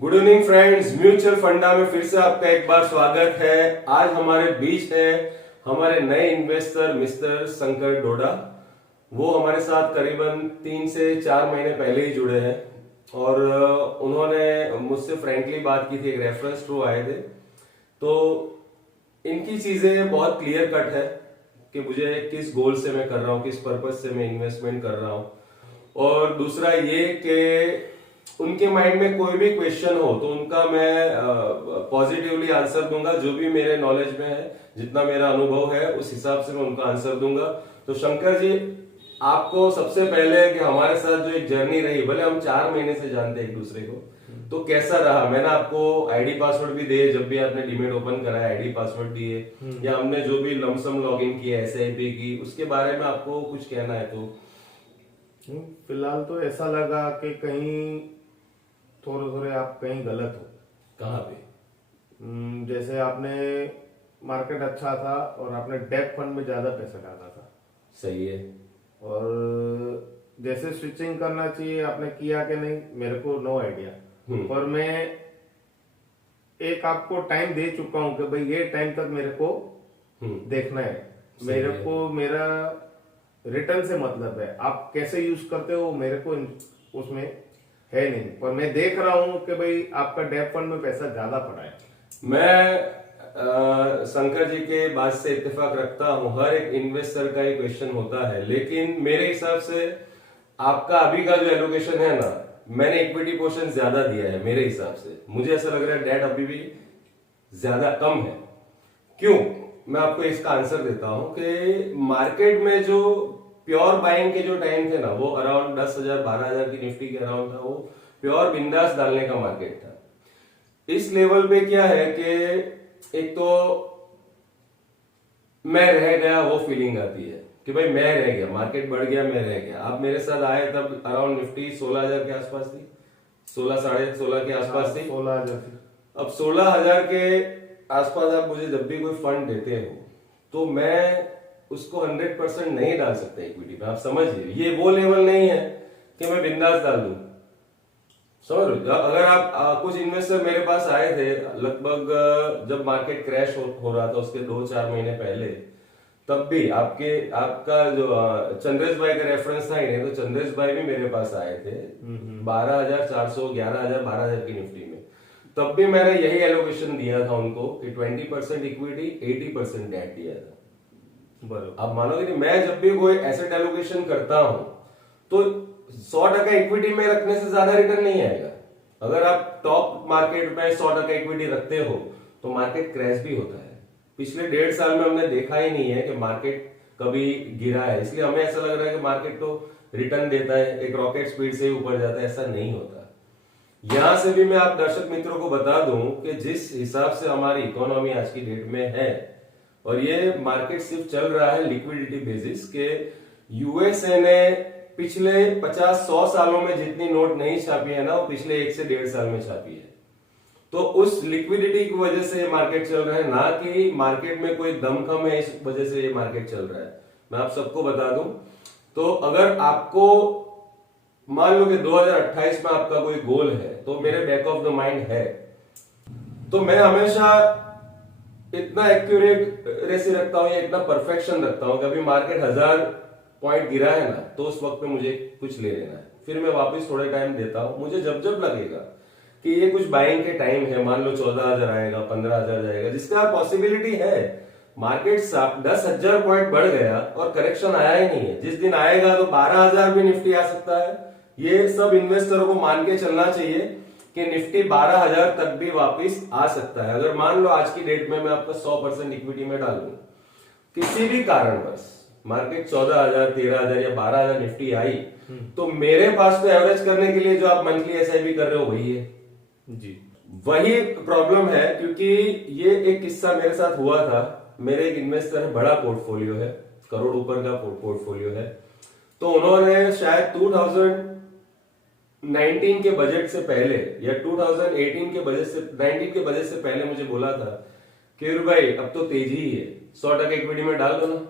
Good evening friends, mutual फंडा में फिर से आपका एक बार स्वागत है। आज हमारे बीच है हमारे नए इन्वेस्टर मिस्टर शंकर डोडा। वो हमारे साथ करीबन 3 से 4 महीने पहले ही जुड़े हैं और उन्होंने मुझसे फ्रेंकली बात की थी, एक रेफरेंस थ्रू आए थे। तो इनकी चीजें बहुत क्लियर कट है कि मुझे किस गोल से मैं कर रहा हूँ, किस पर्पज से मैं इन्वेस्टमेंट कर रहा हूँ। और दूसरा ये कि उनके माइंड में कोई भी क्वेश्चन हो तो उनका मैं पॉजिटिवली आंसर दूंगा। जो भी मेरे नॉलेज में है, जितना मेरा अनुभव है, उस हिसाब से मैं उनका आंसर दूंगा। तो शंकर जी, आपको सबसे पहले कि हमारे साथ जो एक जर्नी रही, भले हम 4 महीने से जानते हैं एक दूसरे को, तो कैसा रहा? मैंने आपको आईडी पासवर्ड भी दिए, जब भी आपने डीमेट ओपन करा है आईडी पासवर्ड दिए, या हमने जो भी लमसम लॉगिन किया एसआईपी की, उसके बारे में आपको कुछ कहना है तो? फिलहाल तो ऐसा लगा कि कहीं थोड़े थोड़े आप कहीं गलत हो। कहाँ पे? जैसे आपने मार्केट अच्छा था और आपने डेट फंड में ज्यादा पैसा डाला था, सही है। और जैसे स्विचिंग करना चाहिए आपने किया कि नहीं, मेरे को नो आइडिया। पर मैं एक आपको टाइम दे चुका हूं कि भाई ये टाइम तक मेरे को देखना है। मेरे को मेरा रिटर्न से मतलब है, आप कैसे यूज करते हो मेरे को उसमें है नहीं। पर मैं देख रहा हूं कि भाई आपका डेट फंड में पैसा ज्यादा पड़ा है। मैं शंकर जी के बात से इत्तेफाक रखता हूं। हर एक इन्वेस्टर का एक क्वेश्चन होता है, लेकिन मेरे हिसाब से आपका अभी का जो एलोकेशन है ना, मैंने इक्विटी पोर्शन ज्यादा दिया है। मेरे हिसाब से मुझे ऐसा लग रहा है डेट अभी भी ज्यादा कम है। क्यों? मैं आपको इसका आंसर देता हूं कि मार्केट में जो प्योर बाइंग के जो टाइम थे ना, वो अराउंड 10,000 12,000 की निफ्टी के अराउंड था। वो प्योर बिंदास डालने का मार्केट था। इस लेवल पे क्या है कि एक तो मैं रह गया, वो फीलिंग आती है कि भाई मैं रह गया, मार्केट बढ़ गया, मैं रह गया। आप मेरे साथ आए तब अराउंड निफ्टी 16,000 के आसपास थी, 16 साढ़े 16 के आसपास थी। 16,000। अब 16,000 के आसपास आप मुझे जब भी कोई फंड देते हो तो मैं उसको 100% नहीं डाल सकता इक्विटी में। आप समझिए, ये वो लेवल नहीं है कि मैं बिंदास डाल दूं। समझ लो, अगर आप कुछ इन्वेस्टर मेरे पास आए थे लगभग जब मार्केट क्रैश हो रहा था, उसके 2-4 महीने पहले, तब भी आपका जो चंद्रेश भाई का रेफरेंस था ही नहीं, तो चंद्रेश भाई भी मेरे पास आए थे 12,400 11,000 12,000 की निफ्टी में। तब भी मैंने यही एलोकेशन दिया था उनको कि 20% इक्विटी 80% डेट दिया था। बराबर। आप मानोगे नहीं, मैं जब भी कोई एसेट एलोकेशन करता हूं तो 100% इक्विटी में रखने से ज्यादा रिटर्न नहीं आएगा। अगर आप टॉप मार्केट में 100% इक्विटी रखते हो तो मार्केट क्रैश भी होता है। पिछले 1.5 साल में हमने देखा ही नहीं है कि मार्केट कभी गिरा है। इसलिए हमें ऐसा लग रहा है कि मार्केट तो रिटर्न देता है, एक रॉकेट स्पीड से ही ऊपर जाता है। ऐसा नहीं होता। यहां से भी मैं आप दर्शक मित्रों को बता दूं कि जिस हिसाब से हमारी इकोनॉमी आज की डेट में है, और ये मार्केट सिर्फ चल रहा है लिक्विडिटी बेसिस के, यूएसए ने पिछले 50-100 सालों में जितनी नोट नहीं छापी है ना, वो पिछले 1 से 1.5 साल में छापी है। तो उस लिक्विडिटी की वजह से ये मार्केट चल रहा है, ना कि मार्केट में कोई दमखम है इस वजह से ये मार्केट चल रहा है। मैं आप सबको बता दूं, तो अगर आपको मान लो कि 2028 में आपका कोई गोल है, तो मेरे बैक ऑफ द माइंड है, तो मैं हमेशा इतना एक्यूरेट रेसी रखता हूं या इतना परफेक्शन रखता हूं कि अभी मार्केट 1000 पॉइंट गिरा है ना, तो उस वक्त पे मुझे कुछ ले लेना है। फिर मैं वापस थोड़े टाइम देता हूं। मुझे जब जब लगेगा कि ये कुछ बाइंग के टाइम है, मान लो 14,000 आएगा, 15,000 जाएगा, जिसका पॉसिबिलिटी है, मार्केट 10,000 पॉइंट बढ़ गया और करेक्शन आया ही नहीं है, जिस दिन आएगा तो 12,000 भी निफ्टी आ सकता है। ये सब इन्वेस्टरों को मान के चलना चाहिए कि निफ्टी 12,000 तक भी वापस आ सकता है। अगर मान लो आज की डेट में मैं आपका 100% इक्विटी में डालूं, किसी भी कारणवश मार्केट 14,000 13,000 या 12,000 निफ्टी आई, तो मेरे पास तो एवरेज करने के लिए जो आप मंथली एसआईपी कर रहे हो वही है जी। वही प्रॉब्लम है। क्योंकि ये एक किस्सा मेरे साथ हुआ था। मेरे एक इन्वेस्टर है, बड़ा पोर्टफोलियो है, करोड़ ऊपर का पोर्टफोलियो है। तो उन्होंने शायद 2019 के बजट से पहले या 2018 के बजट से 19 के बजट से पहले मुझे बोला था कि भाई अब तो तेजी ही है, 100% इक्विटी में डाल दो ना।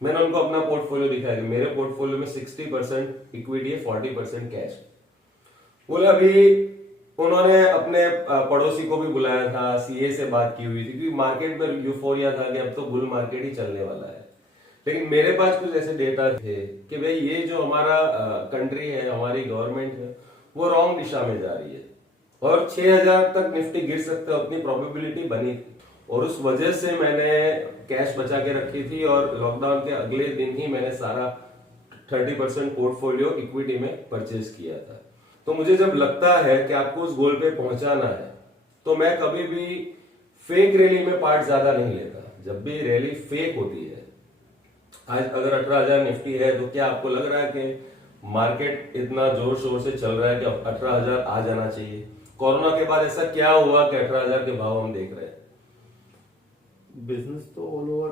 मैंने उनको अपना पोर्टफोलियो दिखाया कि मेरे पोर्टफोलियो में 60% इक्विटी है, 40% कैश। बोले अभी उन्होंने अपने पड़ोसी को भी बुलाया था, सीए से बात की हुई थी, क्योंकि मार्केट में यूफोरिया था कि अब तो बुल मार्केट ही चलने वाला है। लेकिन मेरे पास कुछ ऐसे डेटा थे कि भाई ये जो हमारा कंट्री है, हमारी गवर्नमेंट है, वो रॉन्ग दिशा में जा रही है और 6000 तक निफ्टी गिर सकता है, उतनी प्रोबेबिलिटी बनी थी। और उस वजह से मैंने कैश बचा के रखी थी और लॉकडाउन के अगले दिन ही मैंने सारा 30% पोर्टफोलियो इक्विटी में परचेज किया था। तो मुझे जब लगता है कि आपको उस गोल पे पहुंचाना है तो मैं कभी भी फेक रैली में पार्ट ज्यादा नहीं लेता। जब भी रैली फेक होती है, आज अगर 18,000 निफ्टी है तो क्या आपको लग रहा है कि मार्केट इतना जोर शोर से चल रहा है कि 18,000 आ जाना चाहिए? कोरोना के बाद ऐसा क्या हुआ कि 18,000 के भाव हम देख रहे हैं? बिजनेस तो ऑल ओवर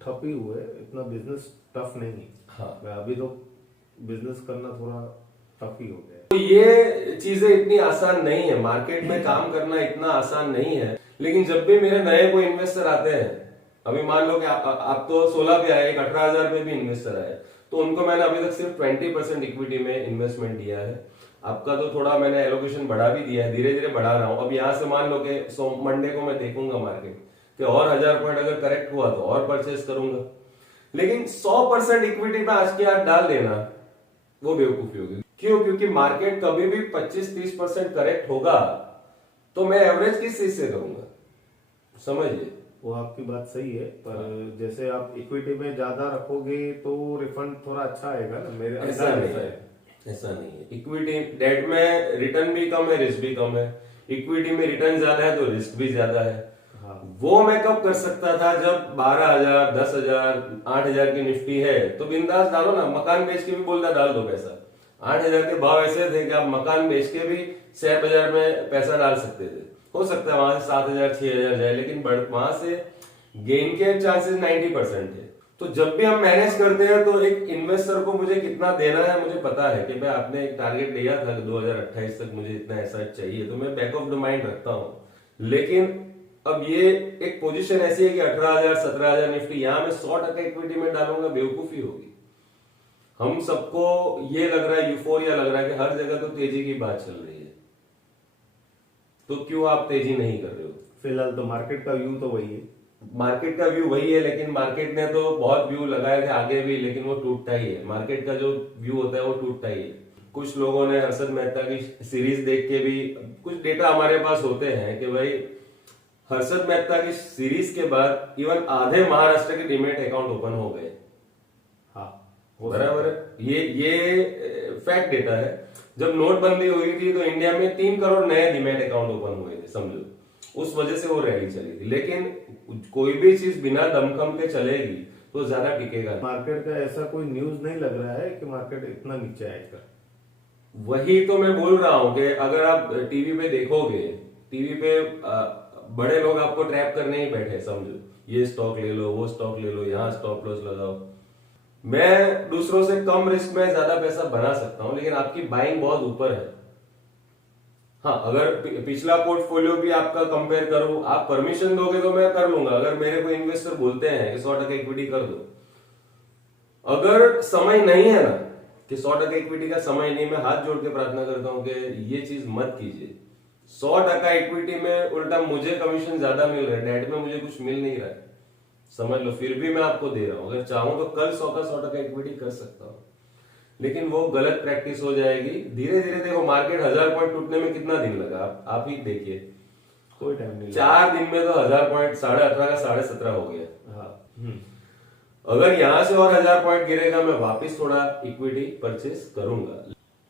ठप ही हुए, इतना बिजनेस टफ नहीं है। हाँ, अभी तो बिजनेस करना थोड़ा टफ ही हो गया है। तो ये चीजें इतनी आसान नहीं है, मार्केट में काम करना इतना आसान नहीं है। लेकिन जब भी मेरे नए कोई इन्वेस्टर आते हैं, अभी मान लो कि आप तो 16 पे आए, एक 18,000 पे भी इन्वेस्टर आए, तो उनको मैंने अभी तक सिर्फ 20% इक्विटी में इन्वेस्टमेंट दिया है। आपका तो थोड़ा मैंने एलोकेशन बढ़ा भी दिया है, धीरे धीरे बढ़ा रहा हूं। अब यहां से मान लो कि मंडे को मैं देखूंगा मार्केट कि और 1000 पॉइंट अगर करेक्ट हुआ तो और परचेस करूंगा। लेकिन 100% इक्विटी में आज के आज डाल देना वो बेवकूफी होगी। क्यों? क्योंकि मार्केट कभी भी 25-30% करेक्ट होगा तो मैं एवरेज किस चीज से करूंगा? समझिए। वो आपकी बात सही है, पर जैसे आप इक्विटी में ज्यादा रखोगे तो रिफंड थोड़ा अच्छा आएगा ना, मेरे ऐसा नहीं है, ऐसा नहीं है। इक्विटी डेट में रिटर्न भी कम है, रिस्क भी कम है। इक्विटी में रिटर्न ज्यादा है तो रिस्क भी ज्यादा है। हाँ। वो मैं कब कर सकता था? जब 12,000, 10,000, 8,000 की निफ्टी है तो बिंदास डालो ना, मकान बेच के भी बोलता डाल दो पैसा। 8,000 के भाव ऐसे थे कि आप मकान बेच के भी शेयर बाजार में पैसा डाल सकते थे। हो सकता है वहां से 7,000, 6,000 जाए, लेकिन वहां से गेन के चांसेस 90% थे। तो जब भी हम मैनेज करते हैं तो एक इन्वेस्टर को मुझे कितना देना है मुझे पता है कि भाई आपने एक टारगेट दिया था कि 2028 तक मुझे इतना ऐसा चाहिए, तो मैं बैक ऑफ द माइंड रखता हूं। लेकिन अब ये एक पोजीशन ऐसी है कि 18,000, 17,000 निफ्टी, यहां मैं 100% इक्विटी में डालूंगा, बेवकूफी होगी। हम सबको ये लग रहा है, यूफोरिया लग रहा है कि हर जगह तो तेजी की बात चल रही है, तो क्यों आप तेजी नहीं कर रहे हो? फिलहाल तो मार्केट का व्यू तो वही है। मार्केट का व्यू वही है, लेकिन मार्केट ने तो बहुत व्यू लगाए थे आगे भी, लेकिन वो टूटता ही है। मार्केट का जो व्यू होता है वो टूटता ही है। कुछ लोगों ने हर्षद मेहता की सीरीज देख के भी, कुछ डेटा हमारे पास होते हैं कि भाई हर्षद मेहता की सीरीज के बाद इवन आधे महाराष्ट्र के डीमेट अकाउंट ओपन हो गए। हाँ, बराबर है, ये फैक्ट डेटा है। जब नोटबंदी हुई थी तो इंडिया में 3 करोड़ नए डीमेट अकाउंट ओपन हुए थे, समझो। उस वजह से वो रैली चली थी। लेकिन कोई भी चीज बिना दमखम के चलेगी तो ज्यादा टिकेगा। मार्केट का ऐसा कोई न्यूज नहीं लग रहा है कि मार्केट इतना नीचे आएगा। वही तो मैं बोल रहा हूं कि अगर आप टीवी पे देखोगे, टीवी पे बड़े लोग आपको ट्रैप करने ही बैठे, समझो, ये स्टॉक ले लो, वो स्टॉक ले लो, यहाँ स्टॉप लॉस लगाओ। मैं दूसरों से कम रिस्क में ज्यादा पैसा बना सकता हूं, लेकिन आपकी बाइंग बहुत ऊपर है। हाँ, अगर पिछला पोर्टफोलियो भी आपका कंपेयर करूं, आप परमिशन दोगे तो मैं कर लूंगा। अगर मेरे को इन्वेस्टर बोलते हैं कि 100% इक्विटी कर दो, अगर समय नहीं है ना कि 100% इक्विटी का समय नहीं, मैं हाथ जोड़ के प्रार्थना करता हूं कि ये चीज मत कीजिए। 100% इक्विटी में उल्टा मुझे कमीशन ज्यादा मिल रहा है, डेट में मुझे कुछ मिल नहीं रहा है, समझ लो। फिर भी मैं आपको दे रहा हूं, अगर चाहूं तो कल 100% इक्विटी कर सकता हूं, लेकिन वो गलत प्रैक्टिस हो जाएगी। धीरे धीरे देखो, मार्केट 1000 पॉइंट टूटने में कितना दिन लगा, आप ही देखिए। कोई टाइम नहीं 4 दिन में तो 1000 पॉइंट 18.5 का 17.5 हो गया। हाँ। अगर यहां से और 1000 पॉइंट गिरेगा, मैं वापस थोड़ा इक्विटी परचेस करूंगा।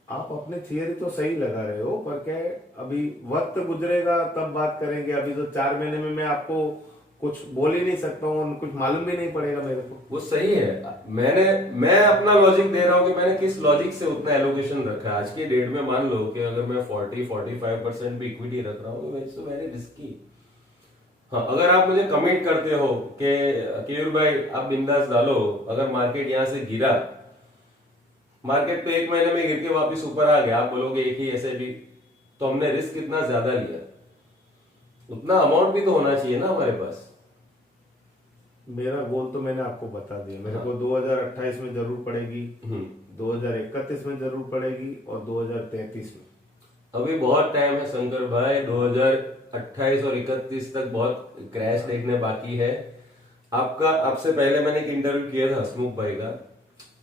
आप अपने थियरी तो सही लगा रहे हो, पर क्या है, अभी वक्त गुजरेगा तब बात करेंगे। अभी तो 4 महीने में मैं आपको कुछ बोल ही नहीं सकता हूँ, कुछ मालूम भी नहीं पड़ेगा मेरे को। वो सही है। मैं अपना लॉजिक दे रहा हूं कि मैंने किस लॉजिक से उतना एलोकेशन रखा है। आज की डेट में मान लो कि अगर मैं 40-45% भी इक्विटी रख रहा हूँ, इट्स वेरी रिस्की। हाँ, अगर आप मुझे कमिट करते हो कि केयूर भाई आप बिंदास डालो, अगर मार्केट यहां से गिरा, मार्केट तो 1 महीने में गिर के वापस ऊपर आ गया, आप बोलोगे एक ही ऐसे भी, तो हमने रिस्क कितना ज्यादा लिया, उतना अमाउंट भी तो होना चाहिए ना हमारे पास। मेरा गोल तो मैंने आपको बता दिया। मेरे को 2028 में जरूर पड़ेगी, 2031 में जरूर पड़ेगी और 2033 में। अभी बहुत टाइम है शंकर भाई, 2028 और 31 तक बहुत क्रैश देखने बाकी है। आपसे पहले मैंने एक इंटरव्यू किया था हसमुख भाई का।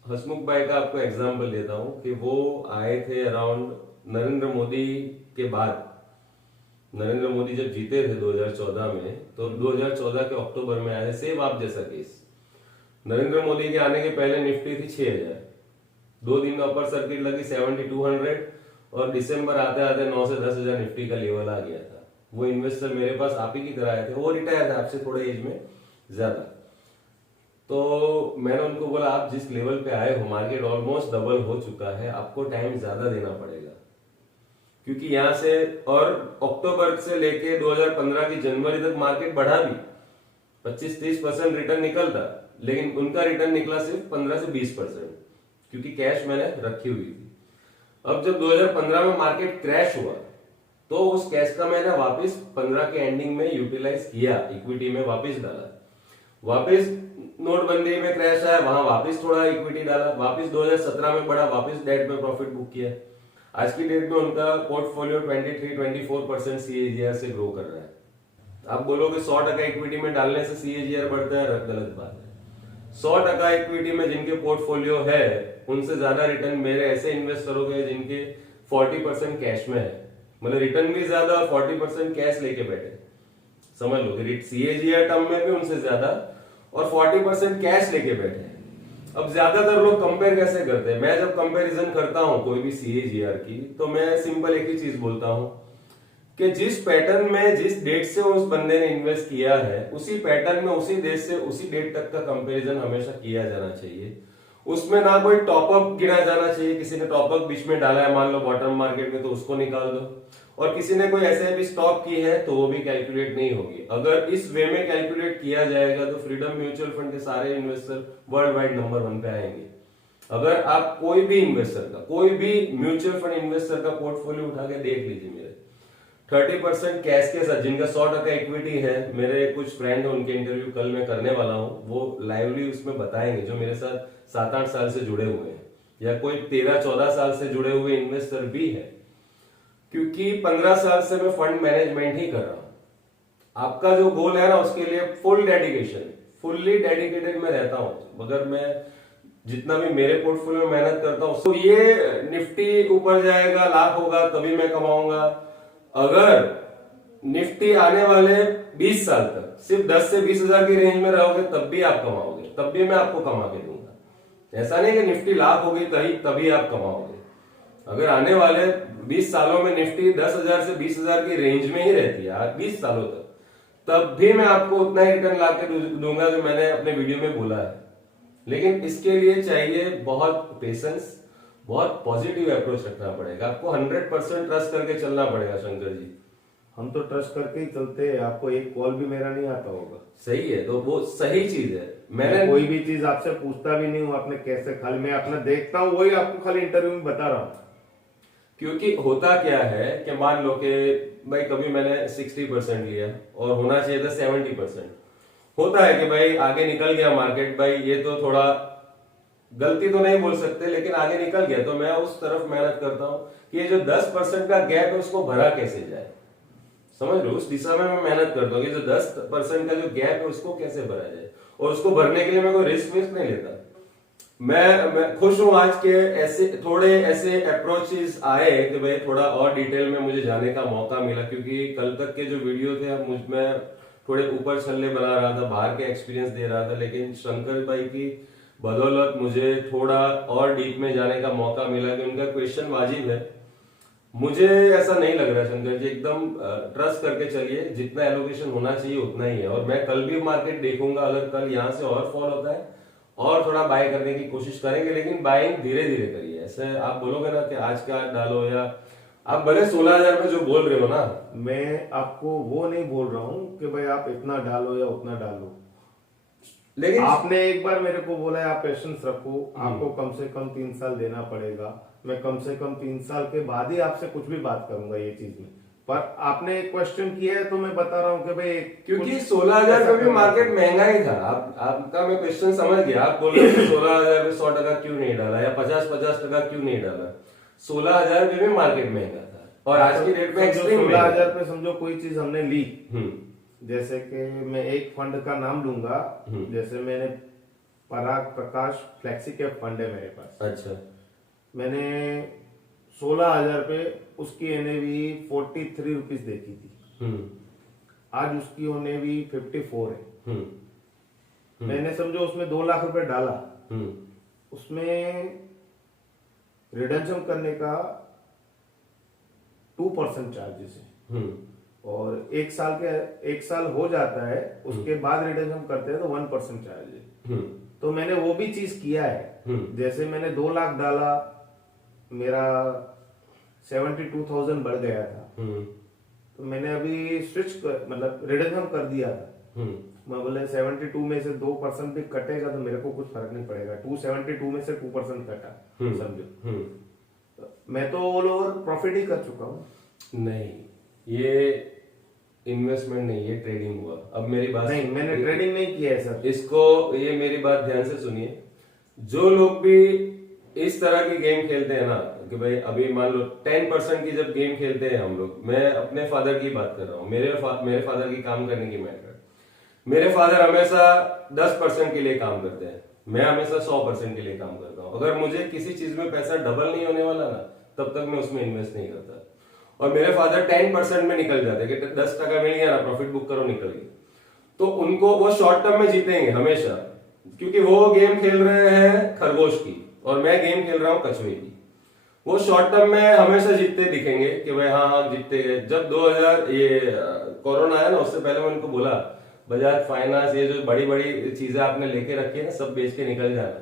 हसमुख भाई का आपको एग्जांपल देता हूँ कि वो आए थे अराउंड नरेंद्र मोदी के बाद। नरेंद्र मोदी जब जीते थे 2014 में, तो 2014 के अक्टूबर में आए थे, सेम आप जैसा केस। नरेंद्र मोदी के आने के पहले निफ्टी थी 6000, 2 दिन में अपर सर्किट लगी 7200 और दिसंबर आते आते 9 से 10,000 निफ्टी का लेवल आ गया था। वो इन्वेस्टर मेरे पास आप ही की तरह आए थे, वो रिटायर थे आपसे थोड़े एज में ज्यादा। तो मैंने उनको बोला आप जिस लेवल पे आए हो मार्केट ऑलमोस्ट डबल हो चुका है, आपको टाइम ज्यादा देना पड़ेगा, क्योंकि यहाँ से और अक्टूबर से लेके 2015 की जनवरी तक मार्केट बढ़ा भी 25-30% रिटर्न निकलता, लेकिन उनका रिटर्न निकला सिर्फ 15 से 20%, क्योंकि कैश मैंने रखी हुई थी। अब जब 2015 में मार्केट क्रैश हुआ तो उस कैश का मैंने वापस 15 के एंडिंग में यूटिलाइज किया, इक्विटी में वापस डाला। वापस नोटबंदी में क्रैश आया, वहां वापस थोड़ा इक्विटी डाला, वापस 2017 में बढ़ा, वापस डेट में प्रॉफिट बुक किया। आज की डेट में उनका पोर्टफोलियो 23-24% सीएजीआर से ग्रो कर रहा है। आप बोलोगे 100% इक्विटी में डालने से सीएजीआर बढ़ता है, गलत बात है। 100% इक्विटी में जिनके पोर्टफोलियो है उनसे ज्यादा रिटर्न मेरे ऐसे इन्वेस्टरों के जिनके 40% कैश में है, मतलब रिटर्न भी ज्यादा और 40% कैश लेके बैठे। समझ लो कि सीएजीआर टर्म में भी उनसे ज्यादा और 40% कैश लेके बैठे हैं। अब ज्यादातर लोग कंपेयर कैसे करते हैं? मैं जब कंपैरिजन करता हूं कोई भी सीएजीआर की, तो मैं सिंपल एक ही चीज बोलता हूं कि जिस पैटर्न में जिस डेट से उस बंदे ने इन्वेस्ट किया है, उसी पैटर्न में उसी डेट से उसी डेट तक का कंपैरिजन हमेशा किया जाना चाहिए। उसमें ना कोई टॉपअप गिना जाना चाहिए, किसी ने टॉपअप बीच में डाला है मान लो बॉटम मार्केट में, तो उसको निकाल दो, और किसी ने कोई ऐसे भी स्टॉप की है तो वो भी कैलकुलेट नहीं होगी। अगर इस वे में कैलकुलेट किया जाएगा तो फ्रीडम म्यूचुअल फंड के सारे इन्वेस्टर वर्ल्ड वाइड नंबर 1 पे आएंगे। अगर आप कोई भी इन्वेस्टर का, कोई भी म्यूचुअल फंड इन्वेस्टर का पोर्टफोलियो उठा के देख लीजिए, मेरे 30% कैश के साथ, जिनका 100% इक्विटी है, मेरे कुछ फ्रेंड है, उनके इंटरव्यू कल मैं करने वाला हूं, वो लाइवली उसमें बताएंगे, जो मेरे साथ 7-8 साल से जुड़े हुए हैं या कोई 13-14 साल से जुड़े हुए इन्वेस्टर भी है, क्योंकि 15 साल से मैं फंड मैनेजमेंट ही कर रहा हूं। आपका जो गोल है ना, उसके लिए फुल डेडिकेशन, फुल्ली डेडिकेटेड मैं रहता हूं। अगर मैं जितना भी मेरे पोर्टफोलियो में मेहनत करता हूं, तो ये निफ्टी ऊपर जाएगा, लाख होगा तभी मैं कमाऊंगा। अगर निफ्टी आने वाले 20 साल तक सिर्फ 10 से 20,000 की रेंज में रहोगे तब भी आप कमाओगे, तब भी मैं आपको कमा के दूंगा। ऐसा नहीं कि निफ्टी लाख होगी तभी आप कमाओगे। अगर आने वाले 20 सालों में निफ्टी 10,000 से 20,000 की रेंज में ही रहती है 20 सालों तक, तब भी मैं आपको उतना ही रिटर्न ला के दूंगा जो मैंने अपने वीडियो में बोला है। लेकिन इसके लिए चाहिए बहुत पेशेंस, बहुत पॉजिटिव अप्रोच रखना पड़ेगा, आपको 100% ट्रस्ट करके चलना पड़ेगा। शंकर जी, हम तो ट्रस्ट करके ही चलते हैं, आपको एक कॉल भी मेरा नहीं आता होगा। सही है, तो वो सही चीज है। मैं कोई भी चीज आपसे पूछता भी नहीं हूँ आपने कैसे, खाली मैं अपना देखता हूँ, वही आपको खाली इंटरव्यू में बता रहा हूँ। क्योंकि होता क्या है कि मान लो कि भाई कभी मैंने 60% लिया और होना चाहिए था 70%। होता है कि भाई आगे निकल गया मार्केट, भाई ये तो थोड़ा गलती तो नहीं बोल सकते, लेकिन आगे निकल गया, तो मैं उस तरफ मेहनत करता हूं कि ये जो 10% का गैप है उसको भरा कैसे जाए। समझ लो, उस दिशा में मैं मेहनत करता हूँ कि जो 10% का जो गैप है उसको कैसे भरा जाए, और उसको भरने के लिए मैं कोई रिस्क नहीं लेता। मैं खुश हूं आज के ऐसे थोड़े ऐसे अप्रोचेस आए कि भाई थोड़ा और डिटेल में मुझे जाने का मौका मिला, क्योंकि कल तक के जो वीडियो थे मुझ में थोड़े ऊपर छल्ले बना रहा था, बाहर के एक्सपीरियंस दे रहा था, लेकिन शंकर भाई की बदौलत मुझे थोड़ा और डीप में जाने का मौका मिला कि उनका क्वेश्चन वाजिब है। मुझे ऐसा नहीं लग रहा शंकर जी, एकदम ट्रस्ट करके चलिए, जितना एलोकेशन होना चाहिए उतना ही है। और मैं कल भी मार्केट देखूंगा, अगर कल यहाँ से और फॉल होता है और थोड़ा बाय करने की कोशिश करेंगे, लेकिन बाइंग धीरे धीरे करिए। ऐसे आप बोलोगे ना कि आज का डालो, या आप भले 16,000 में जो बोल रहे हो ना, मैं आपको वो नहीं बोल रहा हूँ कि भाई आप इतना डालो या उतना डालो, लेकिन आपने एक बार मेरे को बोला है आप पेशेंस रखो, आपको कम से कम 3 साल देना पड़ेगा। मैं कम से कम 3 साल के बाद ही आपसे कुछ भी बात करूंगा ये चीज में। पर आपने एक क्वेश्चन किया है तो मैं बता रहा हूँ कि भाई, क्योंकि 16,000 में भी मार्केट महंगा ही था। आपका मैं क्वेश्चन समझ गया, आप बोल रहे हो 16,000 में 100% क्यों नहीं डाला या 50-50% क्यों नहीं डाला। 16,000 में भी मार्केट महंगा था, और आज की डेट में एक्सट्रीम 16,000 पे समझो कोई चीज हमने ली, हम्म जैसे कि मैं एक फंड का नाम लूंगा, जैसे मैंने पराग प्रकाश फ्लेक्सी कैप फंड है मेरे पास, अच्छा मैंने 16,000 पे उसकी एनएवी 43 रुपीज देखी थी, हम्म आज उसकी एनएवी 54 है। हम्म मैंने समझो उसमें 2 लाख रुपए डाला, हम्म उसमें रिडम्पशन करने का 2% चार्जेस है, और एक साल हो जाता है, उसके बाद रिडम्पशन करते हैं तो 1% चार्ज है। तो मैंने वो भी चीज किया है, जैसे मैंने 2 लाख डाला, मेरा 72,000 बढ़ गया था, तो मैंने अभी मतलब रिडम्पशन कर दिया था। मैं बोले 72 में से 2% भी कटेगा तो मेरे को कुछ फर्क नहीं पड़ेगा, 272 में से 2% कटा, समझो। तो मैं तो ऑल ओवर प्रॉफिट ही कर चुका हूँ। नहीं, ये इन्वेस्टमेंट नहीं, ये ट्रेडिंग हुआ। अब मेरी बात नहीं, मैंने ट्रेडिंग नहीं किया है सर। इसको, ये मेरी बात ध्यान से सुनिए। जो लोग भी इस तरह की गेम खेलते हैं ना, कि भाई अभी मान लो 10% की जब गेम खेलते हैं हम लोग, मैं अपने फादर की बात कर रहा हूँ, मेरे फादर की काम करने की मैटर। मेरे फादर हमेशा 10% के लिए काम करते हैं, मैं हमेशा 100% के लिए काम करता हूँ। अगर मुझे किसी चीज में पैसा डबल नहीं होने वाला ना, तब तक मैं उसमें इन्वेस्ट नहीं करता। और मेरे फादर 10% में निकल जाते कि 10% मिल गया ना, प्रॉफिट बुक करो, निकल गए। तो उनको वो शॉर्ट टर्म में जीतेंगे हमेशा, क्योंकि वो गेम खेल रहे हैं खरगोश की और मैं गेम खेल रहा हूँ कछुए की। वो शॉर्ट टर्म में हमेशा जीतते दिखेंगे कि भाई हाँ जीतते गए। जब 2000 ये कोरोना आया ना, उससे पहले मैं उनको बोला बजाज फाइनेंस, ये जो बड़ी बड़ी चीजें आपने लेके रखी है ना, सब बेच के निकल जाना।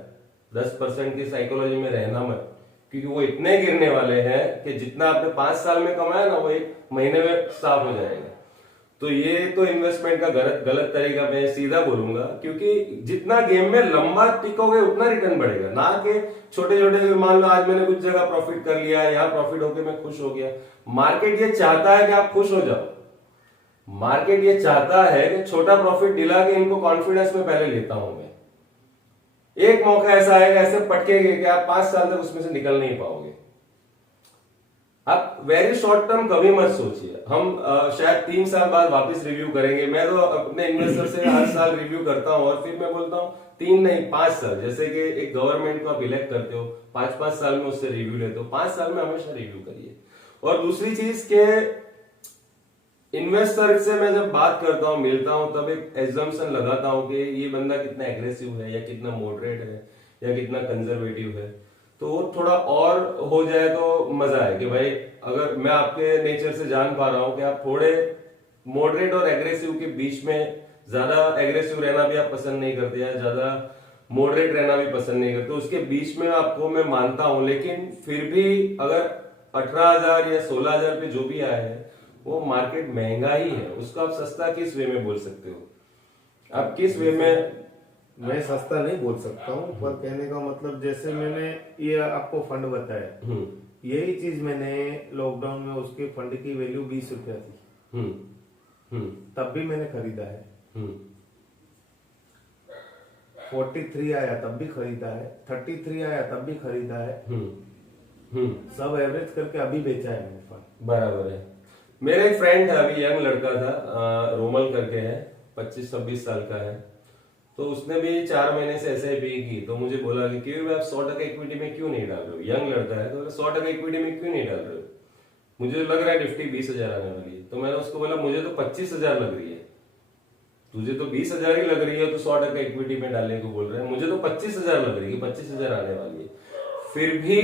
10% की साइकोलॉजी में रहना मत, क्योंकि वो इतने गिरने वाले हैं कि जितना आपने 5 साल में कमाया ना, वो 1 महीने में साफ हो जाएगा। तो ये तो इन्वेस्टमेंट का गलत तरीका मैं सीधा बोलूंगा, क्योंकि जितना गेम में लंबा टिकोगे उतना रिटर्न बढ़ेगा, ना कि छोटे छोटे। मान लो आज मैंने कुछ जगह प्रॉफिट कर लिया, यहाँ प्रॉफिट होके मैं खुश हो गया। मार्केट ये चाहता है कि आप खुश हो जाओ, मार्केट ये चाहता है कि छोटा प्रॉफिट दिला के इनको कॉन्फिडेंस में पहले लेता हूं मैं। एक मौका ऐसा आएगा, ऐसे पटकेगे कि आप 5 साल तक उसमें से निकल नहीं पाओगे। आप वेरी शॉर्ट टर्म कभी मत सोचिए। हम शायद 3 साल बाद वापस रिव्यू करेंगे। मैं तो अपने इन्वेस्टर से हर साल रिव्यू करता हूं, और फिर मैं बोलता हूं 3 नहीं 5 साल। जैसे कि एक गवर्नमेंट को आप इलेक्ट करते हो, 5-5 साल में उससे रिव्यू लेते हो, 5 साल में हमेशा रिव्यू करिए। और दूसरी चीज के इन्वेस्टर से मैं जब बात करता हूं, मिलता हूं, तब एक एग्जम्पशन लगाता हूं कि ये बंदा कितना एग्रेसिव है, या कितना मॉडरेट है, या कितना कंजर्वेटिव है। तो वो थोड़ा और हो जाए तो मजा है कि भाई अगर मैं आपके नेचर से जान पा रहा हूं कि आप थोड़े मॉडरेट और एग्रेसिव के बीच में, ज्यादा एग्रेसिव रहना भी आप पसंद नहीं करते, या ज्यादा मॉडरेट रहना भी पसंद नहीं करते, उसके बीच में आपको मैं मानता हूं। लेकिन फिर भी अगर 18,000 या 16,000 पे जो भी आया है, वो मार्केट महंगा ही है, उसको आप सस्ता किस वे में बोल सकते हो? आप किस वे में? मैं सस्ता नहीं बोल सकता हूँ, पर कहने का मतलब जैसे मैंने ये आपको फंड बताया, यही चीज मैंने लॉकडाउन में, उसके फंड की वैल्यू 20 रुपया थी, तब भी मैंने खरीदा है। 43 आया तब भी खरीदा है, 33 आया तब भी खरीदा है, सब एवरेज करके अभी बेचा है मैंने फंड। बराबर है। मेरा एक फ्रेंड था, अभी यंग लड़का था, रोमल करके है, 25-26 साल का है। तो उसने भी 4 महीने से SIP की। तो मुझे बोला कि क्यों आप 100% इक्विटी में क्यों नहीं डाल रहे हो? यंग लड़का है तो 100% इक्विटी में क्यों नहीं डाल रहे हो? मुझे लग रहा है निफ्टी 20,000 आने वाली है। तो मैंने उसको बोला मुझे तो 25,000 लग रही है, तुझे तो 20,000 ही लग रही है, तो 100% इक्विटी में डालने को बोल रहे हैं। मुझे तो 25,000 लग रही है, 25,000 आने वाली है। फिर भी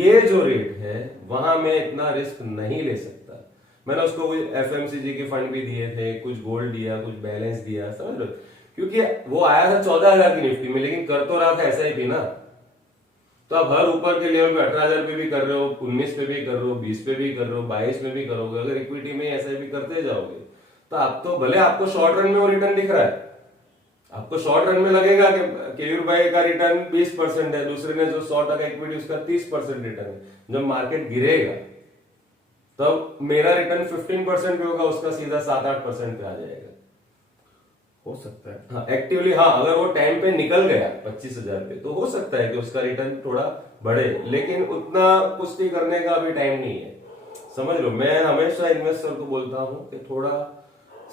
ये जो रेट है वहां मैं इतना रिस्क नहीं ले सकता। मैंने उसको कुछ FMCG के फंड भी दिए थे, कुछ गोल्ड दिया, कुछ बैलेंस दिया, समझ लो। क्योंकि वो आया था 14,000 की निफ्टी में, लेकिन कर तो रहा था SIP ना। तो आप हर ऊपर के लेवल पे 18,000 पे भी कर रहे हो, 19 पे भी कर रहे हो, 20 पे भी कर रहे हो, 22 में भी करोगे। अगर इक्विटी में SIP करते जाओगे तो आप तो भले आपको शॉर्ट रन में वो रिटर्न दिख रहा है, आपको शॉर्ट रन में लगेगा कि केयूर भाई का रिटर्न 20% है, दूसरे ने जो 100% इक्विटी उसका 30% रिटर्न है। जब मार्केट गिरेगा तब मेरा रिटर्न 15% पे होगा, उसका सीधा 7-8% पे आ जाएगा। हो सकता है हाँ, एक्टिवली हाँ, अगर वो टाइम पे निकल गया 25,000 पे तो हो सकता है कि उसका रिटर्न थोड़ा बढ़े, लेकिन उतना पुष्टि करने का अभी टाइम नहीं है। समझ लो, मैं हमेशा इन्वेस्टर को बोलता हूं कि थोड़ा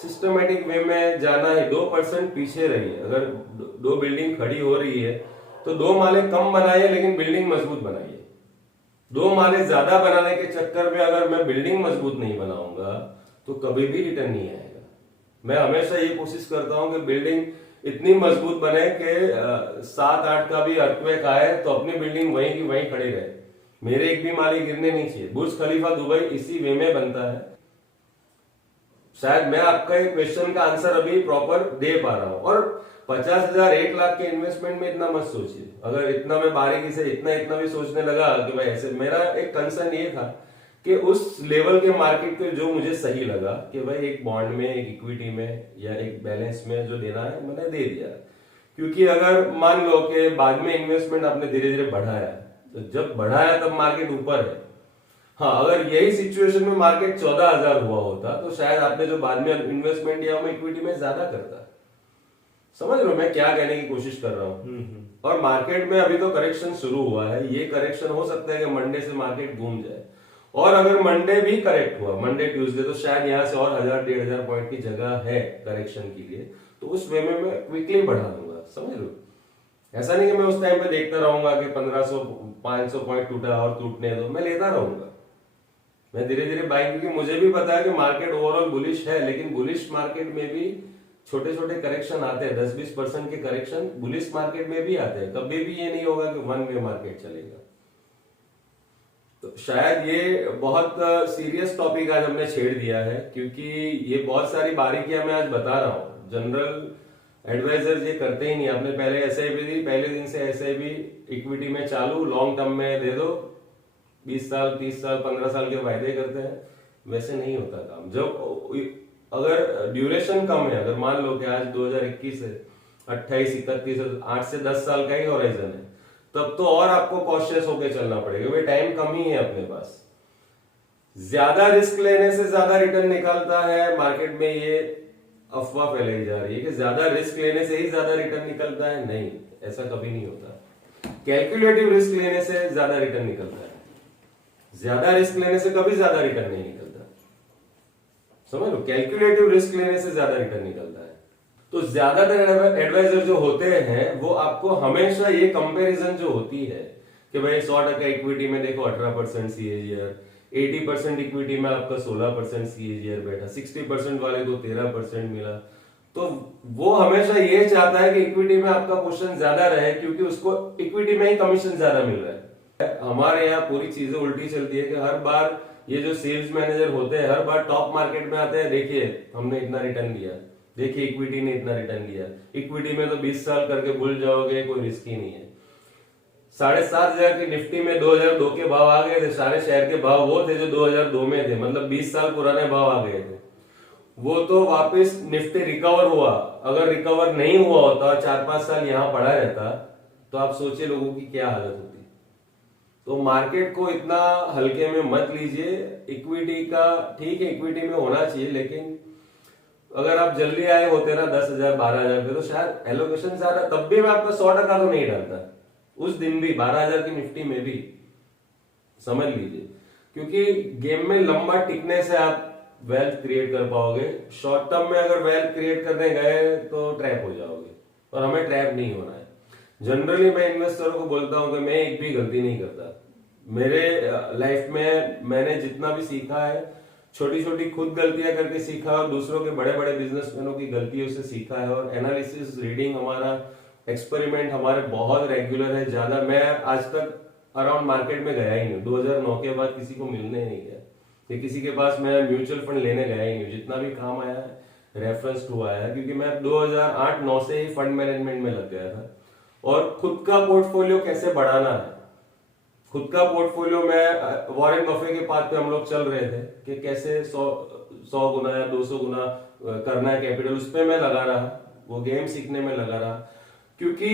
सिस्टमेटिक वे में जाना है, 2% पीछे रहिए। अगर दो बिल्डिंग खड़ी हो रही है तो 2 माले कम बनाइए लेकिन बिल्डिंग मजबूत बनाइए। 2 माले ज्यादा बनाने के चक्कर में अगर मैं बिल्डिंग मजबूत नहीं बनाऊंगा तो कभी भी रिटर्न नहीं आएगा। मैं हमेशा ये कोशिश करता हूं कि बिल्डिंग इतनी मजबूत बने कि 7-8 का भी अर्थक्वेक आए तो अपनी बिल्डिंग वहीं की वहीं खड़ी रहे, मेरे एक भी माले गिरने नहीं चाहिए। बुर्ज खलीफा दुबई इसी वे में बनता है। शायद मैं आपका एक क्वेश्चन का आंसर अभी प्रॉपर दे पा रहा हूं। और 50,000 1 लाख के इन्वेस्टमेंट में इतना मत सोचिए। अगर इतना मैं बारीकी से इतना भी सोचने लगा कि भाई ऐसे, मेरा एक कंसर्न ये था कि उस लेवल के मार्केट पे जो मुझे सही लगा कि भाई एक बॉन्ड में, एक इक्विटी में या एक बैलेंस में जो देना है मैंने दे दिया। क्योंकि अगर मान लो कि बाद में इन्वेस्टमेंट आपने धीरे धीरे बढ़ाया, तो जब बढ़ाया तब मार्केट ऊपर है। हाँ, अगर यही सिचुएशन में मार्केट 14,000 हुआ होता तो शायद आपने जो बाद में इन्वेस्टमेंट किया वो इक्विटी में ज्यादा करता। समझ लो मैं क्या कहने की कोशिश कर रहा हूँ। और मार्केट में अभी तो करेक्शन शुरू हुआ है, ये करेक्शन हो सकता है कि मंडे से मार्केट घूम जाए। और अगर मंडे भी करेक्ट हुआ, मंडे ट्यूसडे, तो शायद यहाँ से और 1,000-1,500 पॉइंट की जगह है करेक्शन के लिए, तो उस वे में मैं क्विकली बढ़ा दूंगा। समझ लो, ऐसा नहीं कि मैं उस टाइम पे देखता रहूंगा कि 1,500-500 पॉइंट टूटा और टूटने दो, मैं लेता रहूंगा। मैं धीरे धीरे बाइक, क्योंकि मुझे भी पता है कि मार्केट ओवरऑल बुलिश है, लेकिन बुलिश मार्केट में भी छोटे छोटे करेक्शन आते हैं। 10-20% के करेक्शन बुलिश मार्केट में भी आते हैं। कभी भी ये नहीं होगा कि वन वे मार्केट चलेगा। तो शायद ये बहुत सीरियस टॉपिक आज हमने छेड़ दिया है, क्योंकि ये बहुत सारी बारीकियां मैं आज बता रहा हूं। जनरल एडवाइजर ये करते ही नहीं। आपने पहले एसआईपी दी, पहले दिन से एसआईपी इक्विटी में चालू, लॉन्ग टर्म में दे दो, 20 साल 30 साल 15 साल के वायदे करते हैं। वैसे नहीं होता काम। जब अगर ड्यूरेशन कम है, अगर मान लो कि आज 2021 है, 28, 31, 8 से 10 साल का ही होराइजन है, तब तो और आपको कॉशियस होकर चलना पड़ेगा। भाई टाइम कम ही है अपने पास। ज्यादा रिस्क लेने से ज्यादा रिटर्न निकलता है, मार्केट में ये अफवाह फैलाई जा रही है कि ज्यादा रिस्क लेने से ही ज्यादा रिटर्न निकलता है। नहीं, ऐसा कभी नहीं होता। कैलकुलेटिव रिस्क लेने से ज्यादा रिटर्न निकलता है, ज्यादा रिस्क लेने से कभी ज्यादा रिटर्न नहीं निकलता। समझ लो, कैलकुलेटिव रिस्क लेने से ज्यादा रिटर्न निकलता है। तो ज्यादातर एडवाइजर जो होते हैं वो आपको हमेशा ये कंपैरिजन जो होती है कि भाई 100% इक्विटी में देखो 18% सीएजीआर, 80% इक्विटी में आपका 16% सीएजीआर बैठा, 60% वाले को 13% मिला, तो वो हमेशा ये चाहता है कि इक्विटी में आपका पोर्शन ज्यादा रहे, क्योंकि उसको इक्विटी में ही कमीशन ज्यादा मिल रहा है। हमारे यहाँ पूरी चीजें उल्टी चलती है कि हर बार ये जो सेल्स मैनेजर होते हैं हर बार टॉप मार्केट में आते हैं, देखिए हमने इतना रिटर्न दिया, देखिए इक्विटी ने इतना रिटर्न दिया, इक्विटी में तो 20 साल करके भूल जाओगे, कोई रिस्क ही नहीं है। 7,500 की निफ्टी में 2002 के भाव आ गए थे। सारे शेयर के भाव वो थे जो 2002 में थे, मतलब 20 साल पुराने भाव आ गए थे। वो तो वापस निफ्टी रिकवर हुआ। अगर रिकवर नहीं हुआ होता और 4-5 साल यहां पड़ा रहता तो आप सोचिए लोगों की क्या हालत होती। तो मार्केट को इतना हल्के में मत लीजिए। इक्विटी का ठीक है, इक्विटी में होना चाहिए, लेकिन अगर आप जल्दी आए होते ना 10,000 12,000 पे, तो शायद एलोकेशन ज्यादा, तब भी मैं आपका 100% तो नहीं डालता उस दिन भी 12,000 की निफ्टी में भी। समझ लीजिए, क्योंकि गेम में लंबा टिकने से आप वेल्थ क्रिएट कर पाओगे। शॉर्ट टर्म में अगर वेल्थ क्रिएट करने गए तो ट्रैप हो जाओगे, और हमें ट्रैप नहीं होना है। जनरली मैं इन्वेस्टरों को बोलता हूं कि मैं एक भी गलती नहीं करता। मेरे लाइफ में मैंने जितना भी सीखा है, छोटी छोटी खुद गलतियां करके सीखा और दूसरों के बड़े बड़े बिजनेसमैनों की गलतियों से सीखा है। और एनालिसिस, रीडिंग, हमारा एक्सपेरिमेंट हमारे बहुत रेगुलर है। ज्यादा मैं आज तक अराउंड मार्केट में गया ही नहीं। 2009 के बाद किसी को मिलने ही नहीं गया, या किसी के पास मैं म्यूचुअल फंड लेने गया ही नहीं। जितना भी काम आया है रेफरेंस हुआ है, क्योंकि मैं 2008-9 से ही फंड मैनेजमेंट में लग गया था। और खुद का पोर्टफोलियो कैसे बढ़ाना है, खुद का पोर्टफोलियो में वॉरेन बफे के पाथ पे हम लोग चल रहे थे कि कैसे 100 गुना या 200 गुना करना है कैपिटल, उस पर मैं लगा रहा, वो गेम सीखने में लगा रहा। क्योंकि